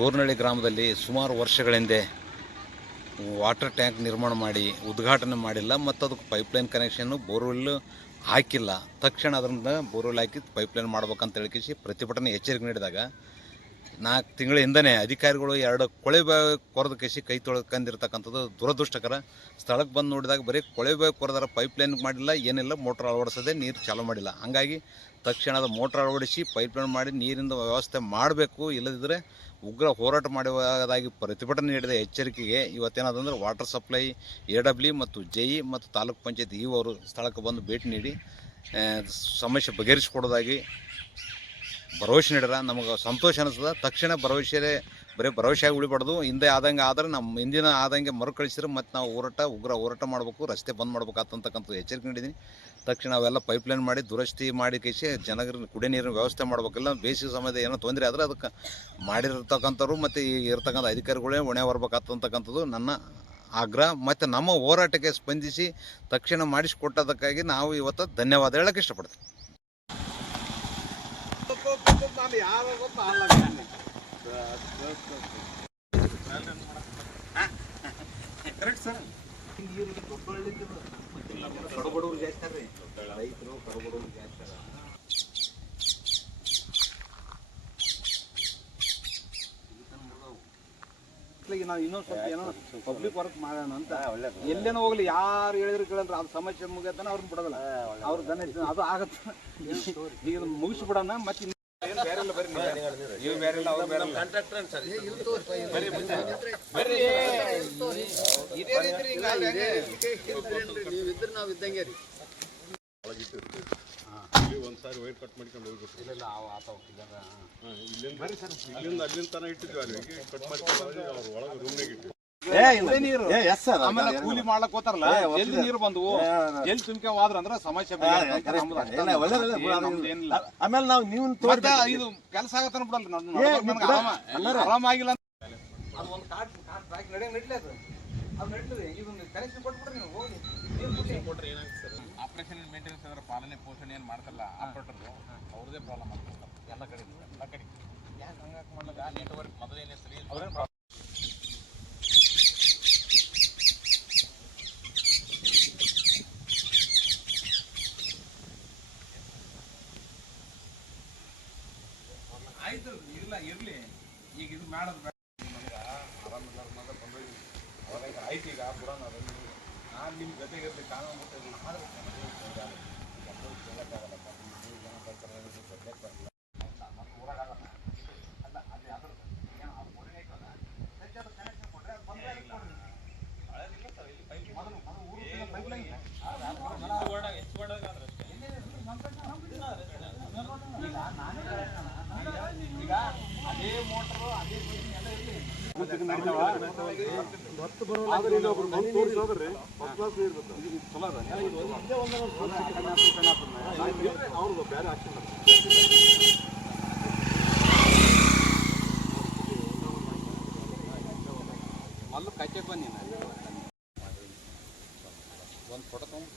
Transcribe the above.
ದೋರ್ನಳ್ಳಿ ಗ್ರಾಮದಲ್ಲಿ ಸುಮಾರು ವರ್ಷಗಳ ಹಿಂದೆ ವಾಟರ್ ಟ್ಯಾಂಕ್ ನಿರ್ಮಾಣ ಮಾಡಿ ಉದ್ಘಾಟನೆ ಮಾಡಿಲ್ಲ ಮತ್ತು ಅದಕ್ಕೆ ಪೈಪ್ಲೈನ್ ಕನೆಕ್ಷನ್ನು ಬೋರ್ವೆಲ್ ಹಾಕಿಲ್ಲ. ತಕ್ಷಣ ಅದರಿಂದ ಬೋರ್ವೆಲ್ ಹಾಕಿ ಪೈಪ್ಲೈನ್ ಮಾಡ್ಬೇಕಂತ ಹೇಳಿಕಿಸಿ ಪ್ರತಿಭಟನೆ ಎಚ್ಚರಿಕೆ ನೀಡಿದಾಗ 4 ತಿಂಗಳ ಹಿಂದನೇ ಅಧಿಕಾರಿಗಳು 2 ಕೊಳೆ ಬಾವಿ ಕೊರೆದ ಕೇಸಿ ಕೈ ತೊಳ್ಕೊಂಡಿರ್ತಕ್ಕಂಥದ್ದು ದುರದೃಷ್ಟಕರ. ಸ್ಥಳಕ್ಕೆ ಬಂದು ನೋಡಿದಾಗ ಬರೀ ಕೊಳೆ ಬಾವಿ ಕೊರೆದಾರ, ಪೈಪ್ಲೈನ್ ಮಾಡಿಲ್ಲ, ಏನಿಲ್ಲ, ಮೋಟ್ರ್ ಅಳವಡಿಸದೆ ನೀರು ಚಾಲೂ ಮಾಡಿಲ್ಲ. ಹಾಗಾಗಿ ತಕ್ಷಣದ ಮೋಟ್ರ್ ಅಳವಡಿಸಿ ಪೈಪ್ಲೈನ್ ಮಾಡಿ ನೀರಿನ ವ್ಯವಸ್ಥೆ ಮಾಡಬೇಕು, ಇಲ್ಲದಿದ್ದರೆ ಉಗ್ರ ಹೋರಾಟ ಮಾಡುವುದಾಗಿ ಪ್ರತಿಭಟನೆ ನೀಡಿದ ಎಚ್ಚರಿಕೆಗೆ ಇವತ್ತೇನಾದಂದ್ರೆ ವಾಟರ್ ಸಪ್ಲೈ AW ಮತ್ತು JE ಮತ್ತು ತಾಲೂಕು ಪಂಚಾಯತ್ ಇವರು ಸ್ಥಳಕ್ಕೆ ಬಂದು ಭೇಟಿ ನೀಡಿ ಸಮಸ್ಯೆ ಬಗೆಹರಿಸಿಕೊಡೋದಾಗಿ ಭರವಸೆ ನೀಡ್ಯಾರ. ನಮಗೆ ಸಂತೋಷ ಅನಿಸ್ತದೆ. ತಕ್ಷಣ ಬರೀ ಭರವಸೆಯಾಗಿ ಉಳಿಬಾರ್ದು. ಹಿಂದೆ ಆದಂಗೆ ಆದರೆ ನಮ್ಮ ಹಿಂದಿನ ಆದಂಗೆ ಮರುಕಳಿಸಿದ್ರೆ ಮತ್ತು ನಾವು ಉಗ್ರ ಹೋರಾಟ ಮಾಡಬೇಕು, ರಸ್ತೆ ಬಂದ್ ಮಾಡ್ಬೇಕಂತಕ್ಕಂಥದ್ದು ಎಚ್ಚರಿಕೆ ನೀಡಿದ್ದೀನಿ. ತಕ್ಷಣ ಅವೆಲ್ಲ ಪೈಪ್ಲೈನ್ ಮಾಡಿ ದುರಸ್ತಿ ಮಾಡಿ ಕೇಸಿ ಜನರಿಗೆ ಕುಡಿಯೋ ನೀರಿನ ವ್ಯವಸ್ಥೆ ಮಾಡಬೇಕಿಲ್ಲ. ಬೇಸಿಗೆ ಸಮಯದ ಏನೋ ತೊಂದರೆ ಆದರೆ ಅದಕ್ಕೆ ಮಾಡಿರ್ತಕ್ಕಂಥವ್ರು ಮತ್ತು ಇರ್ತಕ್ಕಂಥ ಅಧಿಕಾರಿಗಳೇ ಹೊಣೆ ಹೊರಬೇಕಾಗ್ತಕ್ಕಂಥದ್ದು ನನ್ನ ಆಗ್ರಹ. ಮತ್ತು ನಮ್ಮ ಹೋರಾಟಕ್ಕೆ ಸ್ಪಂದಿಸಿ ತಕ್ಷಣ ಮಾಡಿಸಿಕೊಟ್ಟದಕ್ಕಾಗಿ ನಾವು ಇವತ್ತು ಧನ್ಯವಾದ ಹೇಳೋಕ್ಕೆ ಇಷ್ಟಪಡ್ತೀವಿ. Correct sir. ಕಡುಬಡವ್ರು ಜಾಸ್ತಿ ರೀ, ರೈತರು ಕಡುಬಡವ್ರು ಜಾಸ್ತಿ. ನಾವು ಇನ್ನೊಂದು ಸ್ವಲ್ಪ ಏನೋ ಪಬ್ಲಿಕ್ ವರ್ಕ್ ಮಾಡೋಣ ಅಂತ ಎಲ್ಲೇನೋ ಹೋಗ್ಲಿ, ಯಾರು ಹೇಳಿದ್ರು ಕೇಳಲ್ರಿ, ಅದು ಸಮಸ್ಯೆ ಮುಗಿಯತ್ತಾನ ಅವ್ರನ್ನ ಬಿಡೋದಿಲ್ಲ. ಅವ್ರ ದನ ಅದು ಆಗತ್ತೆ, ಈಗ ಮುಗಿಸ್ಬಿಡೋಣ. ಮತ್ತೆ ಒಂದ್ಸಾರಿ ವೈರ್ ಕಟ್ ಮಾಡ್ಕೊಂಡು ಹೋಗ್ಬಿಟ್ಟು ಇಲ್ಲಿಂದ ಅಲ್ಲಿಂದ ತನ ಇಟ್ಟಿದ್ವಿ, ಅಲ್ಲಿಗೆ ಕಟ್ ಮಾಡ್ಕೊಂಡು ಅವ್ರ ಒಳಗೆ ರೂಮ್ನಾಗ ಇಟ್ಟು ಆಮೇಲೆ ಕೂಲಿ ಮಾಡ್ಲಕ್ ಹೋತಾರಲ್ಲ, ಎಲ್ಲಿ ನೀರು ಬಂದವು ಎಲ್ಲಿ ತುಂಬಿಕೆ ಹೋದ್ರ ಅಂದ್ರೆ ಸಮಸ್ಯೆ. ಆಮೇಲೆ ನಾವು ನೀವು ಇದು ಕೆಲಸ ಆಗತ್ತ ಬಿಡಲ್ರಿ, ಆರಾಮಾಗಿಲ್ಲ. ಅದೊಂದು ಕನೆಕ್ಷನ್ ಕೊಟ್ಬಿಡ್ರಿ ನೀವು, ಹೋಗಿ ಆಪರೇಷನ್ ಮೇಂಟೆನೆನ್ಸ್ ಅಂದ್ರೆ ಪಾಲನೆ ಪೋಷಣೆ ಏನು ಮಾಡ್ತಾರಲ್ಲ ಆಪರೇಟರ್, ಅವ್ರದೇ ಪ್ರಾಬ್ಲಮ್ ಆಗ್ತದೆ ಎಲ್ಲ ಕಡೆ. ಯಾಕೆ ಹಂಗಾಕ್ ಮಾಡ್ಲಾಗ ನೆಟ್ವರ್ಕ್ ಮೊದಲೇನೇ ಸರಿ ಅವ್ರೇನು ಪ್ರಾಬ್ಲಮ್. ಆಯ್ತು, ಇರ್ಲಿ ಈಗ ಇದು ಮಾಡೋದು ನಮ್ಗೆ ಆರಾಮಿಲ್ಲ ಬಂದೋಗಿ ಅವಾಗ ಆಯ್ತು. ಈಗ ಬಿಡೋಣ, ನಾನು ನಿಮ್ಮ ಜೊತೆಗಿರ್ಲಿ ಕಾನೂನು ಈಗ ಅದೇ ಮೋಟರು ಅದೇ ಎಲ್ಲ ಇರಲಿ. ಮಲ್ಲು ಕಚ್ಚೆ ಬನ್ನಿ ಒಂದು ಫೋಟೋ ತೊಗೊಂಡು